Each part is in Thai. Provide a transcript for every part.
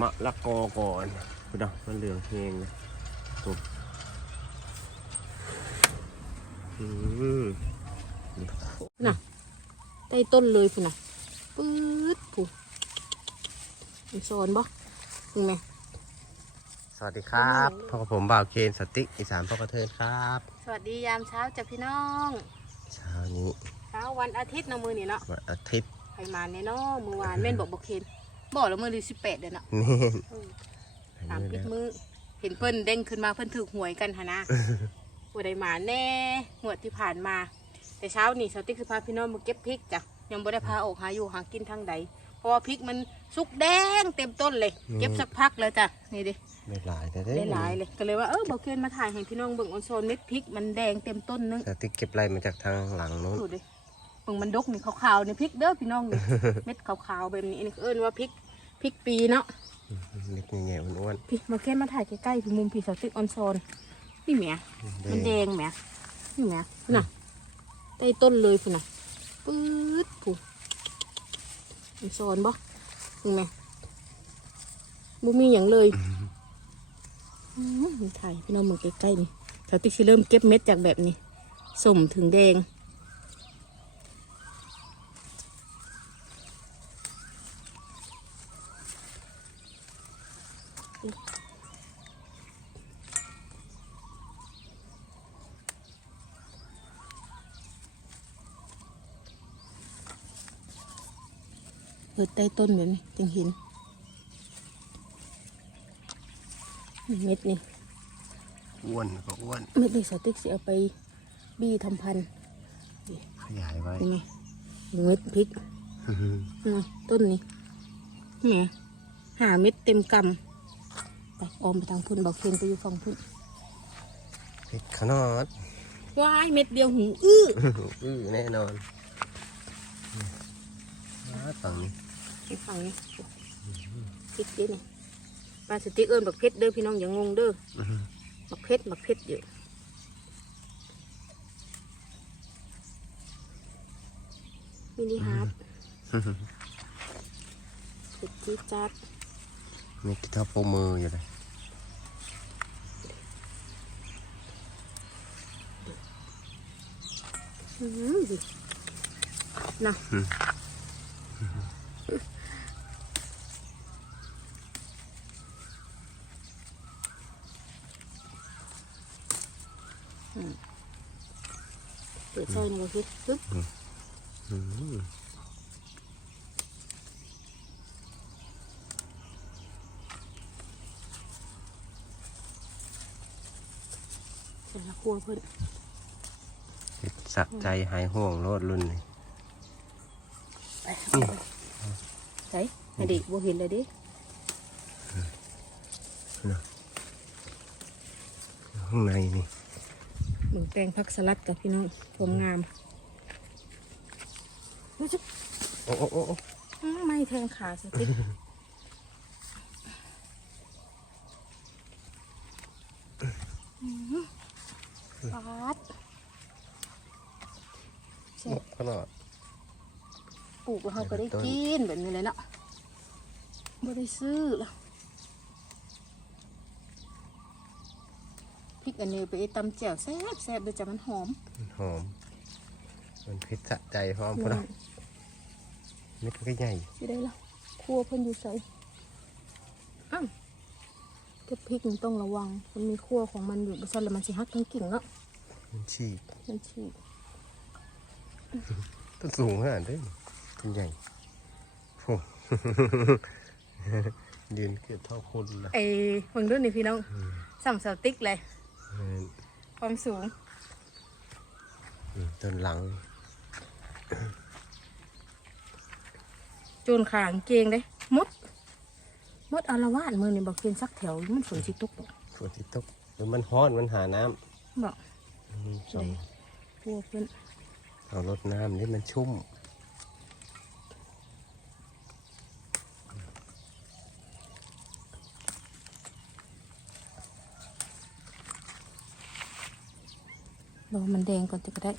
มะละกอก่อนคุณดอกมันเหลืองเฮงเลยปุ๊บอืมน่ะใต้ต้นเลยพุ่นน่ะปื๊ดผู้มีโซนบ่ยังไงสวัสดีครับพ่อกับผมบ่าวเคนสติ๊กอีสานพ่อกระเทินครับ สวัสดียามเช้าจ้ะพี่น้องเช้านี้เช้าวันอาทิตย์เนาะมือนี่เนาะวันอาทิตย์ไปมาเนี่ยเนาะมือวานแม่นบอกบอกเคน บอกแล้วมือดีสิบแปดเดือนเนาะนี่เออตามปิดมือ เห็นเพิ่นเด้งขึ้นมาเพิ่นถือหวยกันหะนะหัวใดมาแน่หวดที่ผ่านมา แต่เช้านี่สติ๊กคือพาพี่น้องมาเก็บพริกจ้ะยังบ่ได้พาออกหาอยู่หากินทางใดเพราะว่าพริกมันสุกแดงเต็มต้นเลย เก็บสักพักแล้วจ้ะนี่ดิได้หลายแต่ได้หลายเลยก็เลยว่าเออบอกเคนมาถ่ายให้พี่น้องเบิ่งออนโซนเม็ดพริกมันแดงเต็มต้นนึงสติ๊กเก็บไล่มาจากทางหลังนู้นดูดิ เบิ่งมันดกนี่ขาวๆนี่พริกเด้อพี่น้องนี่ เม็ดขาวๆแบบนี้อันนี้เอิ้นว่าพริกพริกปีเนาะเล็กแง่ๆอ้วนพี่มาเคนมาถ่ายใกล้ๆพี่มุมพี่สติ๊กออนโซนนี่แหมๆมันแดงแหมนี่แหมน่ะใต้ต้นเลยพุ่นน่ะปื๊ดผู้ออนโซนบ่นี่แหมบ่มีหยังเลยอืมถ่ายพี่น้องมึงใกล้ๆนี่สติ๊กสิเริ่มเก็บเม็ดจากแบบนี้สมถึงแดง เปิดใต้ต้นแบบนี้จึงเห็นนี่เม็ดนี่อ้วนก็อ้วนเม็ดนี่สติ๊กสิเอาไปบี้ทำพันธุ์ขยายไว้ยังไงดูเม็ดพริกนี่ไงต้นนี้นี่ไงหาเม็ดเต็มกำไปออมไปทางพุ่นบอกเคนไปอยู่ฝั่งพุ่นพริกขนาดว้ายเม็ดเดียวหูอื้ออื้อแน่นอนอ่าฝั่งนี้ ไปฝั่งนี้พริกด้นี่ปลาสติกเอิญบักเพชรเด้อพี่น้องอย่างงงเด้อบักเพชรบักเพชรอยู่มินิฮาร์ดสุดจี๊ดจัดมีที่เท่าโปมืออยู่เลยอื้อหือดินะอืมเปิดซอยหนึ่งก็คือปึ๊บอืมเสร็จแล้วครัวเพิ่นเฮ็ดสะใจหายห่วงโลดรุ่นนี้ไปเอาไปใส่ให้เด็กบ่เห็นเลยเดิข้างในนี่ มึงแปลงผักสลัดกับพี่น้องผมงามรู้สึกโอ้โอ้โอ้โอ้อื้อไม่แทงขาสติ๊กปาดเสร็จขนาดปลูกแล้วเขาก็ได้กินแบบนี้เลยเนาะไม่ได้ซื้อพริก อันนี้ไปตำแจ่วแซ่บแซ่บเลยจ้ะมันหอมมันหอม มันเผ็ดสะใจพร้อมพุ่นนะเม็ดมันก็ใหญ่สิได้ละครัวเพิ่นอยู่ใส่อ้าวเก็บพริกมันต้องระวัง มันมีครัวของมันอยู่บ่ซั่นแล้วมันสิหักทั้งกิ่งเนาะมันฉีกมันฉีกต้นสูงขนาดนี้ต้นใหญ่โอ้ยืนเกือบเท่าคนละไอ้เบิ่งดูนี่พี่น้องสัมสาวติ๊กเลยอืม ความสูงอืมต้นหลังโจนขางเกงเด้มด มดอารวาสมือนี่บอกเพียนสักแถว มันฝนสิตกดอกฝนที่ตกหรือมันฮ้อนมันหาน้บอกำอืมส่งพวกเพิ่นเอารดน้ำนี่มันชุ่ม มันแดงก่อนจะก็ได้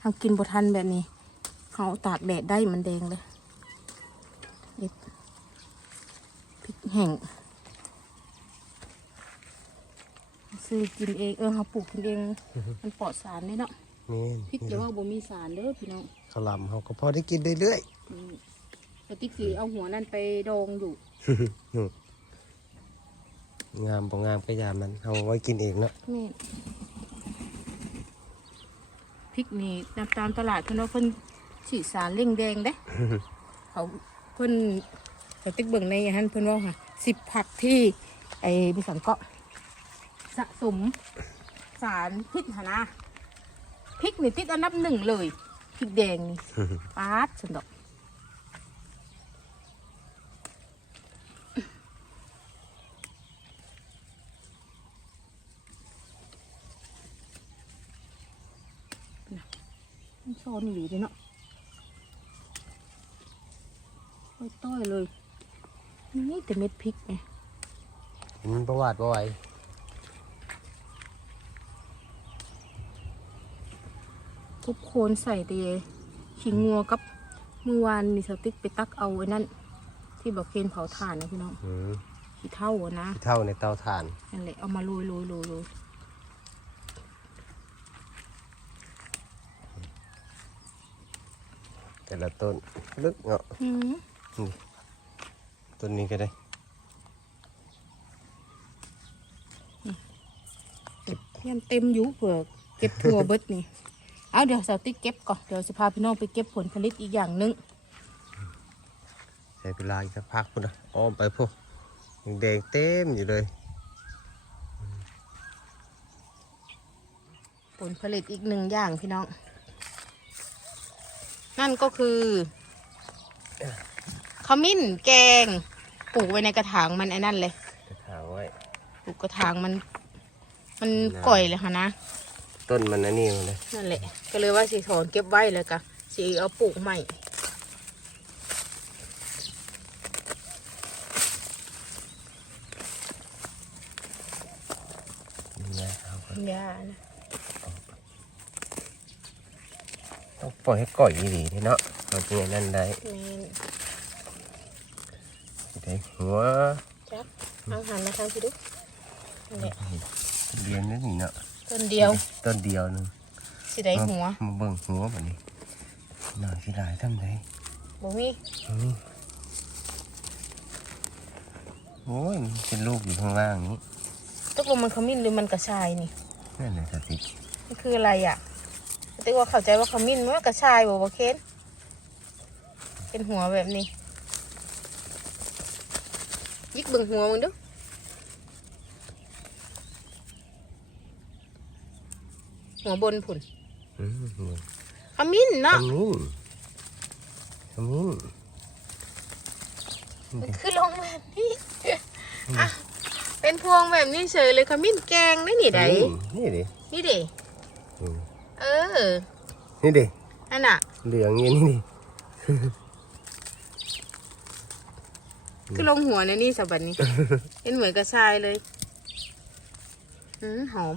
เอากินบทันแบบนี้เขาตากแดดได้มันแดงเลยเด็พริกแห้งซื้อกินเองเออเขาปลูกกินเอง มันปลอดสารเลยเนาะนี่พริกหรืว่าบ่มีสารเด้อพี่น้องขลามเขาก็พอได้กินเรื่อยๆปกติสีเอาหัวนั่นไปดองอยู่ งามบ่งามก็ยามันเอาไว้กินเองเนาะแม่นพริกนี่นำตามตลาดเพิ่นว่าเพิ่นสีสารเร่งแดงเด้ เขาเพิ่นสติ๊กเบิ่งในอันนั้นเพิ่นว่าค่ะสิบผักที่ไอ้พิสันเกาะสะสมสารพิษหนนะพริกนี่ติดอันดับหนึ่งเลยพริกแดงนี่ ปาดสันดอก มันโซนอยู่เลยเนาะโอ้ยต้อยเลย นี่แต่เม็ดพริกไงมันประวัติบ่ไหวทุกคนใส่แต่ขิงงัวกับเมื่อวานนี่สติ๊กไปตักเอาไอ้นั่น ที่บอกเคนเผาถ่านนะพี่น้องอืมขี้เท่าอะนะที่เท่าในเตาถ่าน นั่นแหละเอามาโรยโรยโรยโรย แต่ละต้นลึกเนาะอืมต้นนี้ก็ได้ยังเต็มอยู่เผื่อเก็บทั่วเบิดนี่ เอาเดี๋ยวสติ๊กเก็บก่อน เดี๋ยวจะพาพี่น้องไปเก็บผลผลิตอีกอย่างหนึงใช้เวลาอีกสักพักพุ่นนะอ้อมไปพวกแดงๆเต็มอยู่เลย ผลผลิตอีกหนึ่งอย่างพี่น้อง นั่นก็คือขมิ้นแกงปลูกไว้ในกระถางมันไอ้นั่นเลยจะถามไว้ปลูกกระถางมัน มันก่อยเลยค่ะนะ ต้นมันอันนี้มันเลยนั่นแหละ ก็เลยว่าสีถอนเก็บไว้เลยกะสีเอาปลูกใหม่นี่ไงเอาไปยานะ ต้อง ปล่อยให้ก่อยอีหลีนี่เนาะมันเป็นอย่างนั้นได้แมนสิได้หัวจับเอาหันมาทางพี่ดูนั่นแหละเรียนนี่นี่เนาะต้นเดียวต้นเดียวหนึงสีได้หัวมาเบิ่งหัวแบบนี้หน่อยสิได้ทำได้บ่มีอืมโอ้ยมันเป็นลูกอยู่ข้างล่างนี้ตกลงมันขมิ้นหรือมันกระชายนี่นั่นแหละสติกมันคืออะไรอะ ติ๊กว่าเข้าใจว่าขมิ้นมันว่ากระชายบ่บ่เคนเป็นหัวแบบนี้ ยิกเบิ่งหัวมึงดูหัวบนผุนอืมนี่ขมิ้นขเนาะมิ้นขมิ้นมันคือลงแบบนี้อะเป็นพวงแบบนี้เฉยเลยขมิ้นแกงนี่นี่ไดนี่ดินี่เด้อืม เออ นี่ดินั่นน่ะ เหลืองอย่างนี้นี่คือลงหัวในนี่สบันนี้ เป็นเหมือนกระชายเลย อืมหอม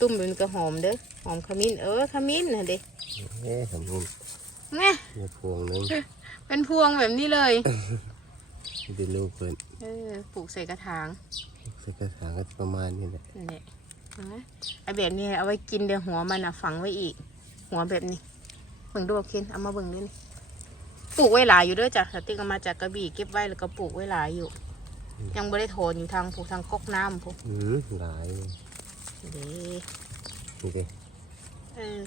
ตุ้มๆเป็นกระหอมเด้อ หอมขมิ้น เออ ขมิ้นนะเด้เอ๊ะขมิ้นแม่มีพวงหนึงเป็นพวงแบบนี้เลยเป็นลูกเพิ่นเออ ปลูกใส่กระถาง ใส่กระถางก็จะประมาณนี้แหละ นั่นแหละเห็นไหมไอแบบนี้เอาไว้กินเดี๋ยวหัวมันอะฝังไว้อีก หัวแบบนี้เบิ่งดูเอาเคนเอามาเบิ่งด้วยนี่ปลูกไว้หลายอยู่เด้วยจ้ะสติ๊กเอามาจากกระบี่เก็บไว้แล้วก็ปลูกไว้หลายอยู่ ยังไม่ได้โทนอยู่ทางผูกทางก๊อกน้ำผูกอืมหลายเลยเด้นี่ดิเออ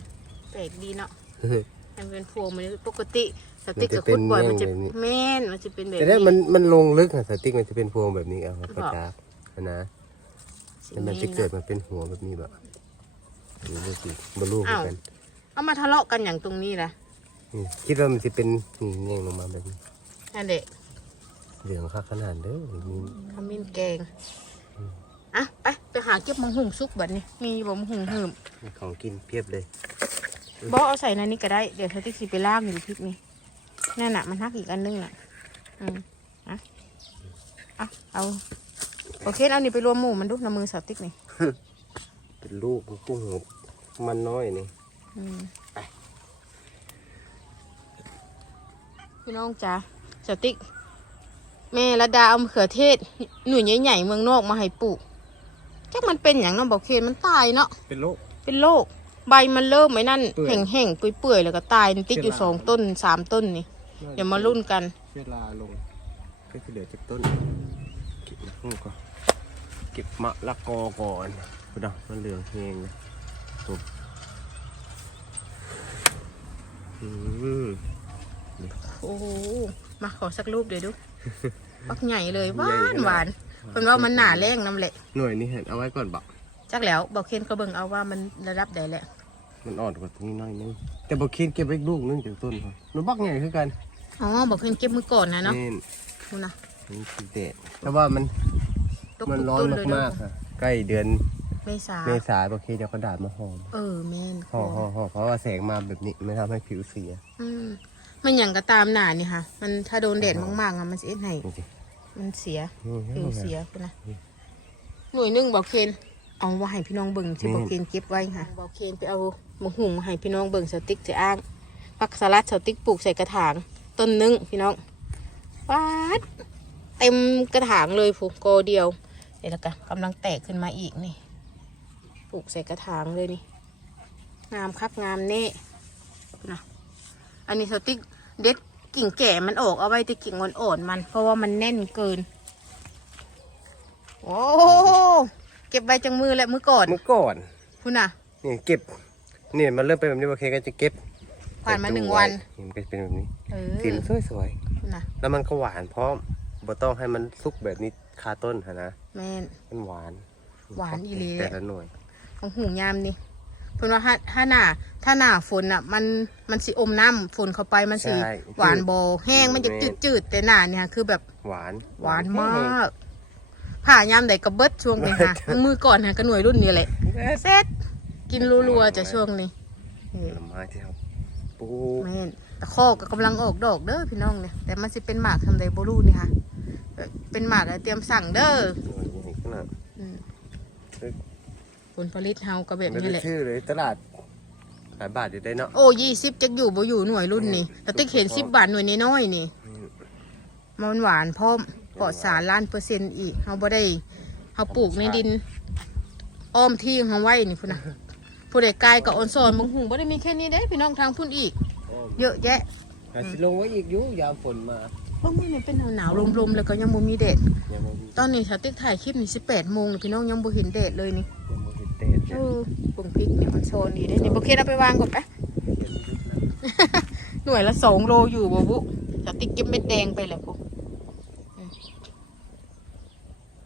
แปลกดีเนาะมันเป็นพวงมันปกติสติ๊กกับคุดบ่อยมันจะแม่นมันจะเป็นแบบแต่ถ้ามันมันลงลึกอะสติ๊กมันจะเป็นพวงแบบนี้เอากระจาบนะ แต่มันจะเกิดมาเป็นหัวแบบนี้แบบนี่ลูกอีกบลูกเหมือนกันเอามาทะเลาะกันอย่างตรงนี้ล่ะนี่คิดว่ามันจะเป็นนี่เงี้ยงลงมาแบบนี้นั่นแหละเหลืองค่าขนาดเด้อมีขมิ้นแกงอะไปไปหาเก็บมังหุงซุกบัดนี้มีบ่มังหุงเหิมมีของกินเพียบเลยบ่เอาใส่ในนี้ก็ได้ เดี๋ยวสติ๊กสิไปลากอยู่พริกนี่นั่นน่ะมันหักอีกอันนึงน่ะอืมอะอะเอา โอเคเอานี่ไปรวมหมู่มันดูน้ำมือสติ๊กนี่เป็นลูกมันกุ้งหัวมันน้อยนี่อืมพี่น้องจ๋าสติ๊กแม่ระดาเอามะเขือเทศ หน่วยใหญ่ๆเมืองนอกมาให้ปลูกจักมันเป็นอย่างเน้องบอกเคนมันตายเนาะเป็นโรคเป็นโรคใบมันเริ่มไว้นั่นเปื่อยแห้งๆเปื่อยๆแล้วก็ตายนี่ติดอยู่เชื้อราสองต้นสามต้นนี่เดี๋ยวมารุ่นกัน เวลาลงก็คือเหลือจากต้นเก็บมะม่วงก่อน เก็บมะละกอก่อนพุดามันเหลืองแห้งนะปุ๊บอืมโอ้โหมาขอสักรูปเดี๋ยวดูปักใหญ่เลยหวานหวานเป็นว่ามันหนาแรงน้ำแหละหน่วยนี้เห็นเอาไว้ก่อนบักจักแล้วบอกเคนก็เบิ่งเอาว่ามันระดับใดแหละมันอ่อนกว่านี้หน้อยนึงแต่บักเคียนเก็บไว้ลูกนึงจากต้นครับมันบักใหญ่คือกันอ๋อบอกเคนเก็บมือก่อนนะเนาะนี่ดูนะนี่คือเด็ดแต่ว่ามัน ตกมันทุกร้อนต้เลยเด้มากๆค่ะ ใกล้เดือนเมษาเมษาบักเคียนจะกระดาษมาห่อเออแม่นห่อห่อห่อเพราะว่าแสงมาแบบนี้ไม่ทำให้ผิวเสียอืมมันอย่างก็ตามหนานี่ค่ะ มันถ้าโดนแดดมากๆอะมันจะเอ็ดให้จริงมันเสียๆนี่ผิวเสียคุณนะหน่วยหนึงบอกเคนเอาว่าให้พี่น้องเบิ่งที่ บอกเคนเก็บไว้ค่ะบอกเคนไปเอามะหุ่งมาให้พี่น้องเบิ่งสติ๊กจะอ้างผักสลัดสติ๊กปลูกใส่กระถาง ต้นหนึงพี่น้องฟาดเต็มกระถางเลยผูกโกเดียว เดี๋ยวละกันกำลังแตกขึ้นมาอีกนี่ ปลูกใส่กระถางเลยนี่ งามคักงามเน่นะอันนี้สติ๊กเด็ดกิ่งแก่มันออกเอาไว้ที่กิ่งอ่อนๆมัน เพราะว่ามันแน่นเกิน โอ้โหเก็บใบจังมือและมือก่อนเมื่อก่อนคุณน่ะนี่เก็บเนี่ยมันเริ่มเป็นแบบนี้บักเคียนก็จะเก็บ ผ่านมาหนึ่งวันนี่มันก็จะเป็นแบบนี้เออสีมันสวยคุณน่ะๆแล้วมันก็หวานพร้อม บ่ต้องให้มันสุกแบบนี้คาต้นค่ะนะแม่น มันหวานหวานอีหลี แต่ละหน่วยของหูยามนี่เพิ่นว่าถ้าถ้าหน้าถ้าหน้าฝนอะ มันมันสิอมน้ำฝนเข้าไปมันสิใช่หวานโบแห้งมันจะจืดจืดๆแต่หน้าเนี่ยคือแบบ หวานหวานมาก ผ่ายามใดกระเบิดช่วงนี้ค่ะ มือก่อนค่ะก็หน่วยรุ่นนี้แหละเซ็ตกินรัวๆจะช่วงนี้ผลไม้ที่เขาปลูกแม่น ตะข้อก็กำลังออกดอกเด้อพี่น้องเนี่ยแต่มันสิเป็นหมากทำไดบ่รู้นี่ค่ะเอ่อเป็นหมากแล้วเตรียมสั่งเด้อหน่วยใหญ่ขนาดอืมเฮ้ยผลผลิตเฮาก็แบบไม่นี้ได้แหละชื่อเลยตลาดขายบาทอยู่ได้เนาะโอ้ยี่สิบจักอยู่บ่อยู่หน่วยรุ่นนี่แต่ติ๊กเห็นสิบบาทหน่วยน้อยๆนี่อืมมันหวานพร้อมปลอดสารล้านเปอร์เซ็นต์อีกเฮาบ่ได้เฮาปลูกในดิน อ้อมที่ของเฮาไว้นี่พุ่นน่ะผู้ใดกายกับออนซอนบางหูบ่ได้มีแค่นี้เด้พี่น้องทางพุ่นอีก เยอะแยะหาสิลงไว้อีกอยุยามฝนมาเพราะมันเนี่ยเป็นหนาวๆลมๆแล้วก็ยังบ่มีแดดยังบ่ตอนนี้ถ้าติ๊กถ่ายคลิปนี่18โมงนี่พี่น้องยังบ่เห็นแดดเลยนี่ยังบ่เห็นเตะเออปุ่งพริกเนี่ยมันโซนดีได้เนี่ยโอเคเอาไปวางก่อนไปหน่วยละสองโลอยู่บ่บุถ้าติ๊กเก็บเม็ดแดงไปแหละพวกอืม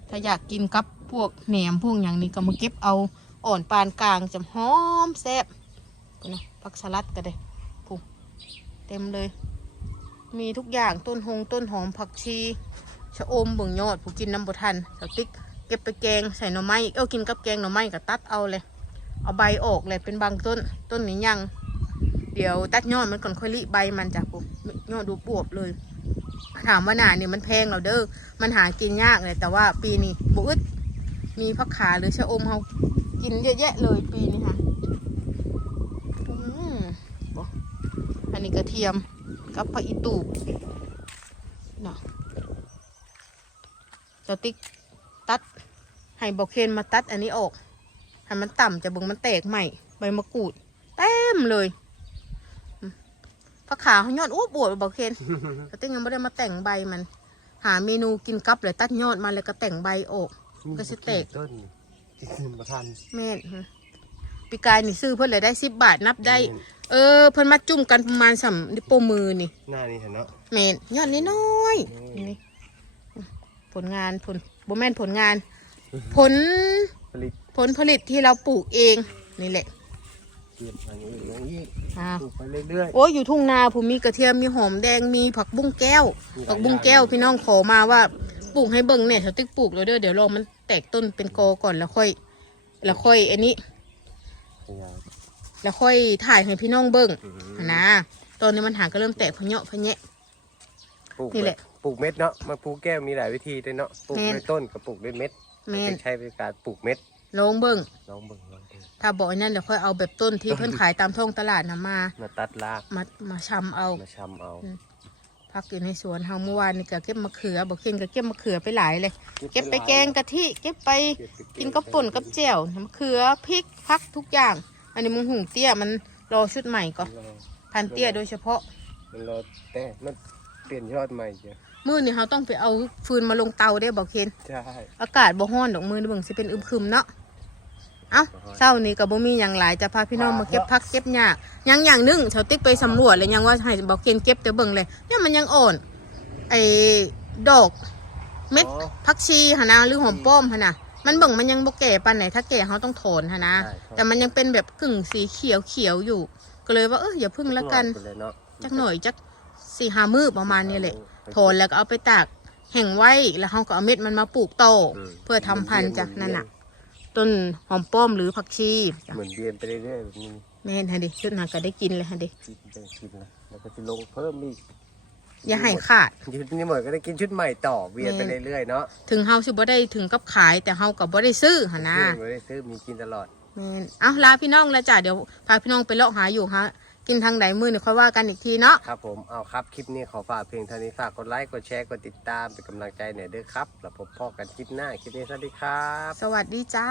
ถ้าอยากกินกับพวกแหนมพวกอย่างนี้ก็มาเก็บเอาอ่อนปานกลางจะหอมแซ่บพุ่นนะผักสลัดก็ได้ปุ๊ เต็มเลย มีทุกอย่างต้นหงต้นหอมผักชีชะอมเบิ่งยอดผู้กินน้ำบทันสติ๊กเก็บไปแกงใส่หน่อไม้เอ้ากินกับแกงหน่อไม้ก็ตัดเอาเลย เอาใบออกเลยเป็นบางต้นต้นนี้ยัง เดี๋ยวตัดยอดมันก่อนค่อยริใบมันจ้ะปุ๊ยอดดูปวบเลย ถามว่าหนาเนี่ยมันแพงเราเด้อมันหากินยากเลยแต่ว่าปีนี้บุอึดมีผักขาหรือชะอมเขากินเยอะแยะเลยปีนี้ค่ะอืมบ่อั นนี้กระเทียมกับผักอีตูเนาะเจะติ๊กตัดให้บอกเคนมาตัดอันนี้ออกให้มันต่ำจะเบิ่งมันแตกใหม่ใบมะกรูดเต็มเลยอืมผักขาเขายอดอ้วบวบบอกเคนแต่ติ๊กยังไม่ได้มาแต่งใบมัน หาเมนูกินกับเลยตัดยอดมาเลยก็แต่งใบออกก็สิแตกต้นที่ขึ้นมาทันแม่นหึ ปีกายนี่ซื้อเพิ่นเลยได้สิบบาทนับได้ เออ เพิ่นมาจุ่มกันประมาณสามนิ้วโป้งมือนี่หน้านี่เห็นเนาะแม่นยอดน้อยๆนี่ผลงานผลบ่แม่นผลงาน ผลผลิตผลผลิตที่เราปลูกเองนี่แหละเก็บอย่างนี้อย่างนี้อ่าปลูกไปเรื่อยโอ้ยอยู่ทุ่งนาผมมีกระเทียมมีหอมแดงมีผักบุ้งแก้วผักบุ้งแก้วพี่น้องขอมาว่าปลูกให้เบิ่งเนี่ยเขาติ๊กปลูกแล้วเด้อเดี๋ยวรอมันแตกต้นเป็นกอก่อนแล้วค่อย แล้วค่อยอันนี้ๆขยาย แล้วค่อยถ่ายให้พี่น้องเบิ่งอืมหั้นนะตอนนี้มันหางก็เริ่มแตกพะเนาะพะแยะปลูกนี่แหละ ปลูกเม็ดเนาะมาปลูกแก้วมีหลายวิธีด้วยเนาะปลูกแม่นด้วยต้นกับปลูกด้วยเม็ดแม่นจะใช้ในการปลูกเม็ดลองเบิ่งลองเบิ่งลองดูถ้าบอกอันนั้นเดี๋ยวค่อยเอาแบบต้นที่เพิ่นขายตามท้องตลาดนะมา มาตัดรากมามาชำเอามาชำเอาอืมผ พักอยู่ในสวนเฮาเมื่อวานนี่ก็เก็บมะเขือบอกเคนก็เก็บมะเขือไปหลายเลย เก็บไปแกงกะทิเก็บไปกินกับป่นกับแจ่วมะเขือพริกพักทุกอย่าง อันนี้มึงหุงเตี้ยมันรอชุดใหม่ก่อนพันเตี้ยโดยเฉพาะมันรอแต่มันเปลี่ยนยอดใหม่จ้ะมื้อนี้เขาต้องไปเอาฟืนมาลงเตาได้บอกเคนใช่อากาศบ่ฮ้อนดอกมือนี่เบิ่งสิเป็นอึมครึมเนาะ เอ้าเช้านี้ก็บ่มีหยังหลายจะพาพี่น้องมาเก็บผักเก็บหญ้ายังอย่างหนึงชาวติ๊กไปสำรวจเลยยังว่าให้บอกเกณฑ์เก็บแต่เบิ่งเลยเนี่ยมันยังอ่อนไอ้ดอกเม็ดผักชีหนนะหรือหอมป้อมหนนะมันเบิ่งมันยังบ่แก่ปานไหนถ้าแก่เขาต้องถอนหนนะ แต่มันยังเป็นแบบกึ่งสีเขียวเขียวๆอยู่ ก็เลยว่าเอออย่าพึ่งละกันไปเลยเนาะจักหน่อยจักสี่ห้ามือประมาณนี้แหละถอนแล้วก็เอาไปตากแห้งไว้แล้วเขาก็เอาเม็ดมันมาปลูกโตอมเพื่อทำพันธุ์จ้ะนั่นน่ะ ต้นหอมป้อมหรือผักชีจ้ะเหมือนเบียนไปเรื่อยๆแบบนี้แม่นฮะดิชุดหนักก็ได้กินเลยฮะดิกินไปกินแล้วแล้วก็จะลงเพิ่มอีกอย่าให้ขาด ชุดนี้หมดก็ได้กินชุดใหม่ต่อเวียนไปเรื่อยๆเนาะถึงเฮาสิบ่ได้ถึงกับขายแต่เฮาก็บ่ได้ซื้อหั่นนะ เพื่อนไม่ได้ซื้อมีกินตลอด แม่นเอาลาพี่น้องแล้วจ้ะเดี๋ยวพาพี่น้องไปเลาะหาอยู่ฮะ กินทางใดมื้อนี่ค่อยว่ากันอีกทีเนาะครับผมเอาครับคลิปนี้ขอฝากเพียงเท่านี้ฝากกดไลค์กดแชร์กดติดตามเป็นกำลังใจหน่อยเด้อครับแล้วพบพ่อกันคลิปหน้าคลิปนี้สวัสดีครับ สวัสดีจ้า